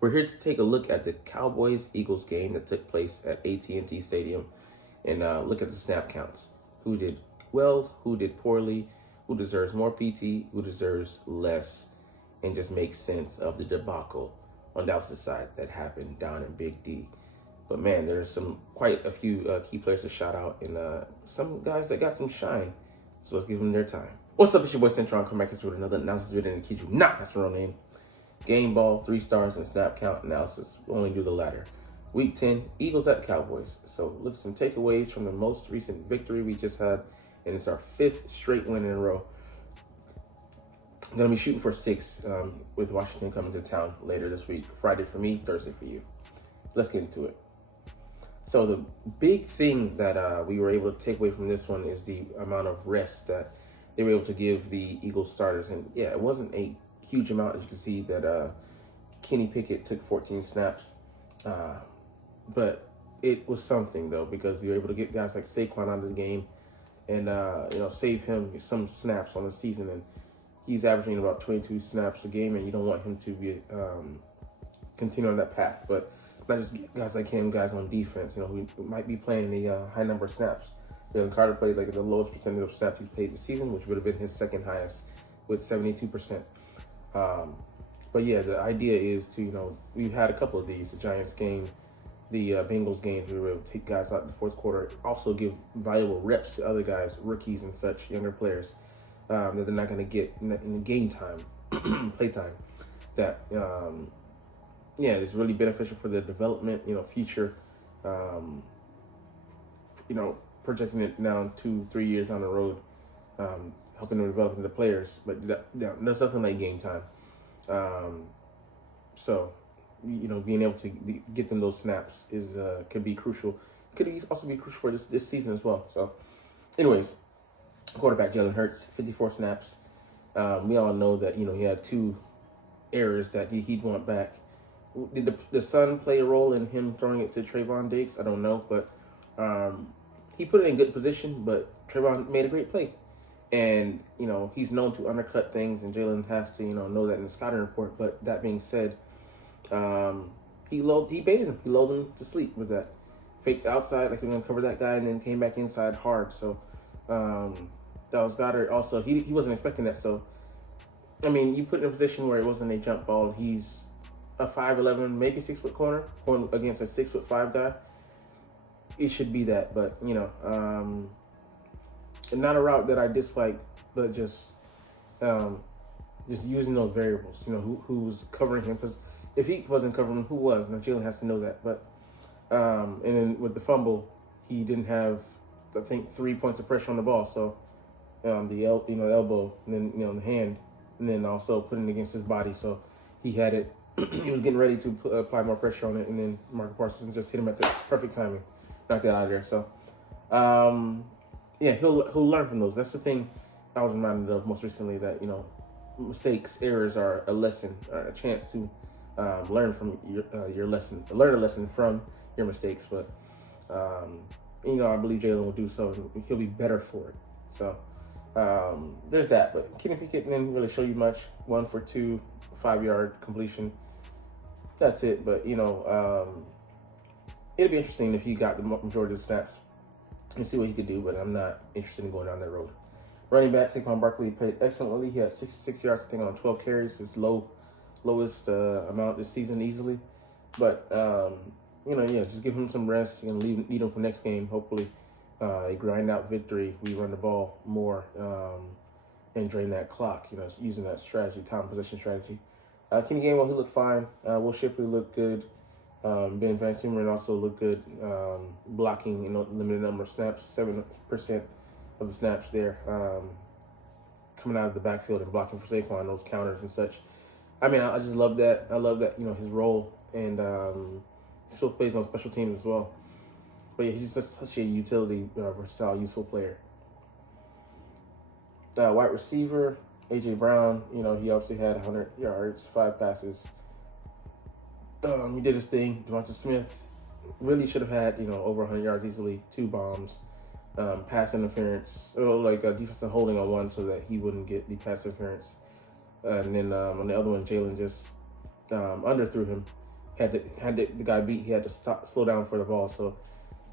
We're here to take a look at the Cowboys-Eagles game that took place at AT&T Stadium and look at the snap counts. Who did well, who did poorly, who deserves more PT, who deserves less, and just make sense of the debacle on Dallas' side that happened down in Big D. But man, there's quite a few key players to shout out and some guys that got some shine. So let's give them their time. What's up, it's your boy Cintron, come back at you with another analysis video, and kid you not, that's my real name. Game ball, 3 stars, and snap count analysis. We'll only do the latter. Week 10, Eagles at Cowboys. So look, some takeaways from the most recent victory we just had, and it's our 5th straight win in a row. I'm going to be shooting for 6 with Washington coming to town later this week. Friday for me, Thursday for you. Let's get into it. So the big thing that we were able to take away from this one is the amount of rest that they were able to give the Eagles starters. And yeah, it wasn't a huge amount. As you can see that Kenny Pickett took 14 snaps. But it was something, though, because you were able to get guys like Saquon out of the game and save him some snaps on the season. And he's averaging about 22 snaps a game, and you don't want him to be continue on that path. But not just guys like him, guys on defense, who might be playing the high number of snaps. Jalen Carter played like the lowest percentage of snaps he's played this season, which would have been his second highest with 72%. But yeah, the idea is to, we've had a couple of these, the Giants game, the Bengals games, we were able to take guys out in the fourth quarter, also give valuable reps to other guys, rookies and such, younger players, that they're not going to get in the game time, play time, that, is really beneficial for their development, future, projecting it down 2-3 years down the road, helping them develop into players, but that's nothing like game time. So, being able to get them those snaps could be crucial. Could also be crucial for this season as well. So, anyways, quarterback Jalen Hurts, 54 snaps. We all know that he had 2 errors that he'd want back. Did the son play a role in him throwing it to Trayvon Diggs? I don't know, but he put it in good position. But Trayvon made a great play. And, he's known to undercut things, and Jalen has to, know that in the scouting report. But that being said, he baited him. He lulled him to sleep with that. Faked outside like he was going to cover that guy, and then came back inside hard. So Dallas Goedert also, he wasn't expecting that. So, you put in a position where it wasn't a jump ball. He's a 5'11", maybe 6-foot corner going against a 6'5" guy. It should be that, but, not a route that I dislike, but just using those variables. Who was covering him? Because if he wasn't covering him, who was? Now Jalen has to know that. But and then with the fumble, he didn't have, I think, 3 points of pressure on the ball. So the elbow, and then the hand, and then also putting it against his body. So he had it. He was getting ready to apply more pressure on it, and then Marcus Parsons just hit him at the perfect timing, knocked it out of there. So. He'll learn from those. That's the thing I was reminded of most recently, that mistakes, errors are a lesson, a chance to learn from your lesson, learn a lesson from your mistakes. But I believe Jalen will do so, and he'll be better for it. So there's that. But Kenny Pickett didn't really show you much. 1 for 2, 5-yard completion. That's it. But it'll be interesting if he got the majority of the snaps and see what he could do, but I'm not interested in going down that road. Running back Saquon Barkley played excellently. He had 66 yards, I think, on 12 carries, his lowest amount this season easily. But just give him some rest and lead him for next game. Hopefully, a grind out victory. We run the ball more and drain that clock. Using that strategy, time possession strategy. Kenny Gainwell, he looked fine. Will Shipley looked good. Ben Van Sumeren also looked good, blocking limited number of snaps, 7% of the snaps there, coming out of the backfield and blocking for Saquon, those counters and such. I just love that. I love that, his role, and he still plays on special teams as well. But yeah, he's just such a utility, versatile, useful player. Wide receiver, A.J. Brown, he obviously had 100 yards, 5 passes. He did his thing. Devonta Smith really should have had, over 100 yards easily, 2 bombs, pass interference, defensive holding on one so that he wouldn't get the pass interference. And then on the other one, Jalen just underthrew him. the guy beat. He had to slow down for the ball. So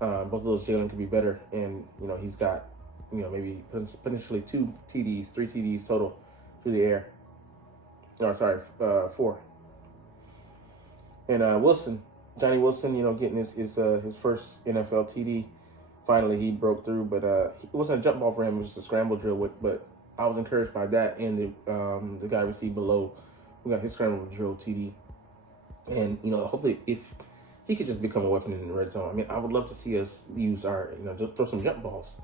both of those Jalen could be better. And he's got maybe potentially 2 TDs, 3 TDs total through the air. No, sorry, 4. And Johnny Wilson, getting his first NFL TD. Finally, he broke through, but it wasn't a jump ball for him. It was just a scramble drill. But I was encouraged by that, and the guy received below. We got his scramble drill TD, and hopefully if he could just become a weapon in the red zone. I mean, I would love to see us use our throw some jump balls,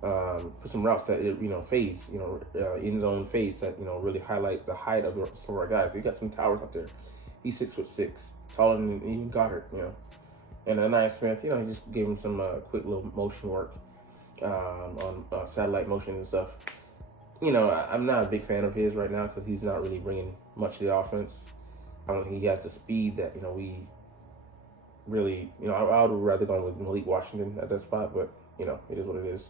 put some routes that fades, end zone fades that really highlight the height of some of our guys. We got some towers out there. He's 6'6", taller than even Goddard, And Anaya Smith, he just gave him some quick little motion work on satellite motion and stuff. I'm not a big fan of his right now because he's not really bringing much to the offense. I don't think he has the speed that, we really, I would rather go with Malik Washington at that spot, but, it is what it is.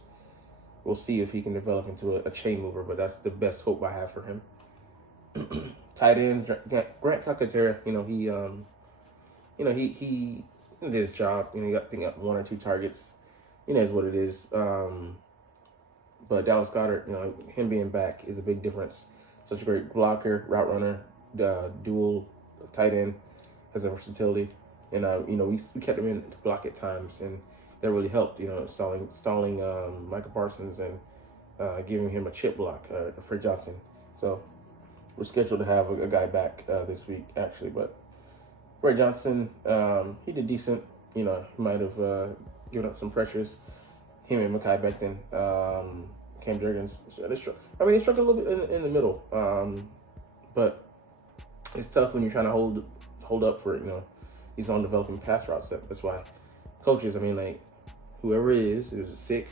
We'll see if he can develop into a chain mover, but that's the best hope I have for him. Tight end, Grant Calcaterra, he did his job. He got 1 or 2 targets. Is what it is. But Dallas Goedert, him being back is a big difference. Such a great blocker, route runner, dual tight end, has a versatility. And, we kept him in to block at times, and that really helped, stalling Michael Parsons and giving him a chip block, Fred Johnson. So we're scheduled to have a guy back this week, actually. But Fred Johnson, he did decent. He might have given up some pressures. Him and Mekhi Becton, Cam Jurgens. He struck a little bit in the middle. But it's tough when you're trying to hold up for these on developing pass routes. That's why coaches, whoever it is sick,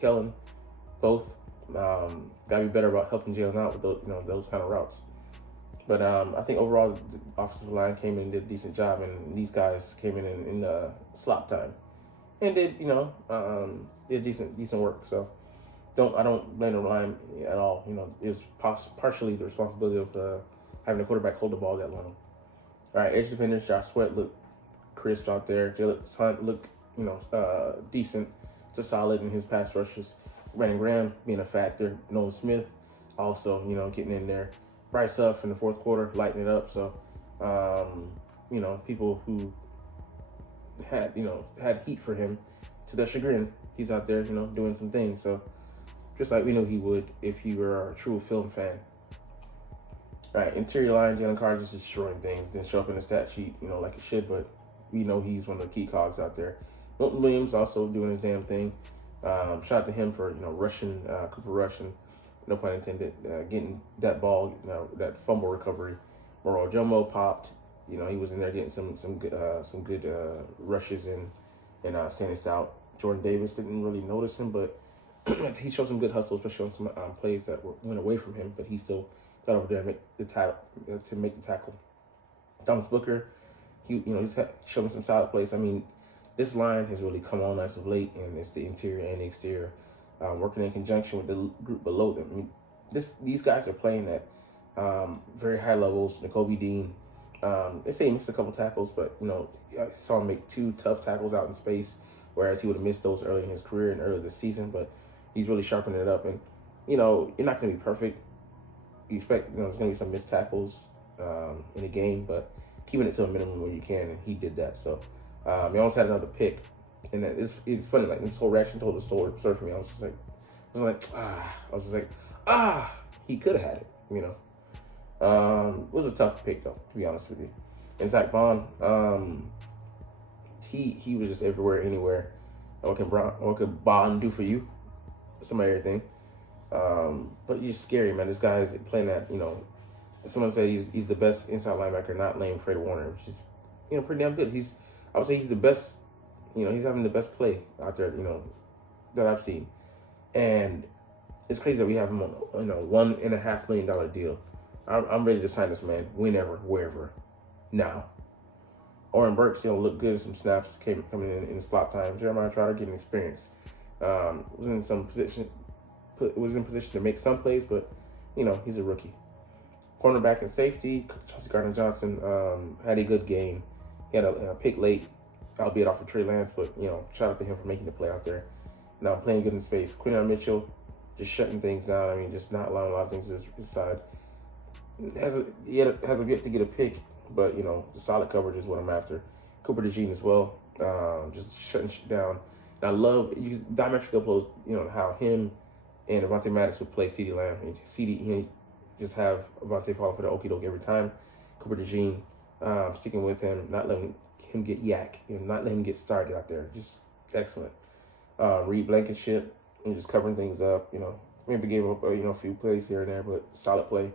Kellen, both gotta be better about helping Jalen out with those kind of routes. But I think overall the offensive line came in and did a decent job, and these guys came in slop time and did did decent work. So I don't blame the line at all. It was partially the responsibility of having the quarterback hold the ball that long. All right, edge defenders, Josh Sweat looked crisp out there. Jalen Hunt looked decent to solid in his pass rushes. Brandon Graham being a factor. Nolan Smith also getting in there. Bryce Huff in the fourth quarter lighting it up. So people who had heat for him, to their chagrin, he's out there doing some things. So just like we knew he would if you were a true film fan. All right, interior line, Jalen Carter just destroying things. Didn't show up in the stat sheet like it should, but we know he's one of the key cogs out there. Milton Williams also doing his damn thing. Shout out to him for rushing Cooper Rush, and no pun intended, getting that ball, that fumble recovery. Moreau Jomo popped. He was in there getting some good rushes and standing stout. Jordan Davis didn't really notice him, but he showed some good hustle, especially on some plays that went away from him. But he still got over there to make the tackle. Thomas Booker, he's showing some solid plays. This line has really come on as of late, and it's the interior and the exterior working in conjunction with the group below them. These guys are playing at very high levels. Nakobe Dean, they say he missed a couple tackles, but I saw him make 2 tough tackles out in space, whereas he would have missed those early in his career and early this season. But he's really sharpening it up, and you're not going to be perfect. You expect there's going to be some missed tackles in a game, but keeping it to a minimum when you can, and he did that. So he almost had another pick, and it's funny. This whole reaction told the story for me. I was just like, he could have had it. It was a tough pick though, to be honest with you. And Zach Bond, he was just everywhere, anywhere. What could Bond do for you? Some of everything. But he's scary, man. This guy is playing at, someone said he's the best inside linebacker, not named Fred Warner, which is, pretty damn good. I would say he's the best, he's having the best play out there, that I've seen. And it's crazy that we have him on, $1.5 million deal. I'm ready to sign this man whenever, wherever, now. Oren Burks, looked good in some snaps coming in the slot time. Jeremiah Trotter getting experience. Was in position to make some plays, but he's a rookie. Cornerback and safety, Chauncey Gardner-Johnson had a good game. He had a pick late, albeit off of Trey Lance, but, shout out to him for making the play out there. Now playing good in space. Quinton Mitchell just shutting things down. I mean, just not allowing a lot of things to his side. Has a yet to get a pick, but, the solid coverage is what I'm after. Cooper DeJean as well, just shutting shit down. And I love, diametrically opposed, how him and Avonte Maddox would play CeeDee Lamb. And CeeDee, just have Avonte fall for the okie doke every time. Cooper DeJean, sticking with him, not letting him get yak, not letting him get started out there. Just excellent. Reed Blankenship and just covering things up. Maybe gave up a few plays here and there, but solid play.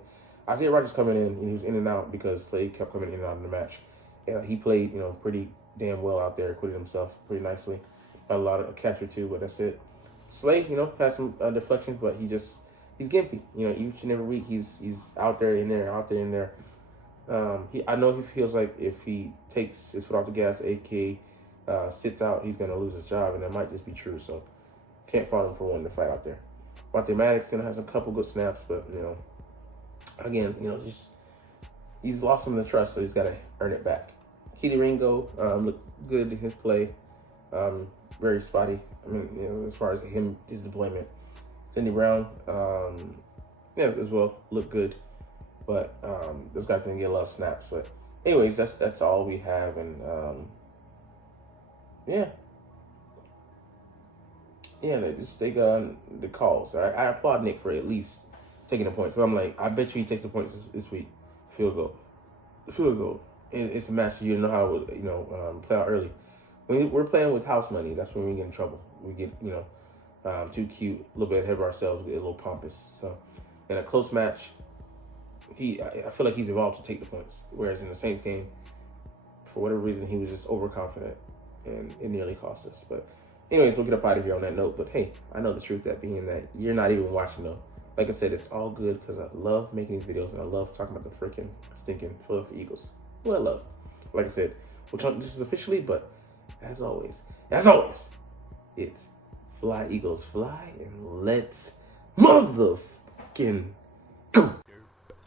Isaiah Rodgers coming in, and he was in and out because Slade kept coming in and out of the match. And he played, pretty damn well out there, acquitted himself pretty nicely. Got a lot of a catch or two, but that's it. Slade, had some deflections, but he's gimpy. Each and every week he's out there in there. I know he feels like if he takes his foot off the gas, aka sits out, he's gonna lose his job, and that might just be true. So can't fault him for wanting to fight out there. Monte Maddox has a couple good snaps, but again, just he's lost some of the trust, so he's got to earn it back. Keely Ringo looked good in his play, very spotty. I mean, as far as his deployment. Cindy Brown, as well, looked good, but those guys didn't get a lot of snaps. But anyways, that's all we have, and they just take the calls. I applaud Nick for at least taking the points. So I'm like, I bet you he takes the points this week. Field goal. And it's a match you know how it would, play out early. When we're playing with house money, that's when we get in trouble. We get, too cute, a little bit ahead of ourselves, get a little pompous. So in a close match, I feel like he's evolved to take the points. Whereas in the Saints game, for whatever reason, he was just overconfident, and it nearly cost us. But anyways, we'll get up out of here on that note. But hey, I know the truth, that being that you're not even watching though. Like I said, it's all good because I love making these videos and I love talking about the freaking stinking Philadelphia Eagles. Who I love. Like I said, we'll talk this is officially, but as always, it's fly Eagles fly, and let's motherfucking go.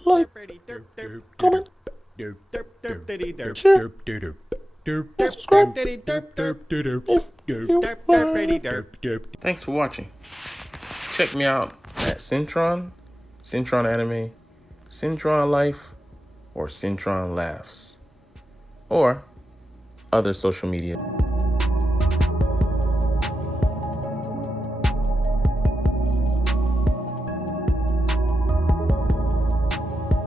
Like, comment, share, subscribe if you want. Thanks for watching. Check me out at Cintron Anime, Cintron Life, or Cintron Laughs, or other social media.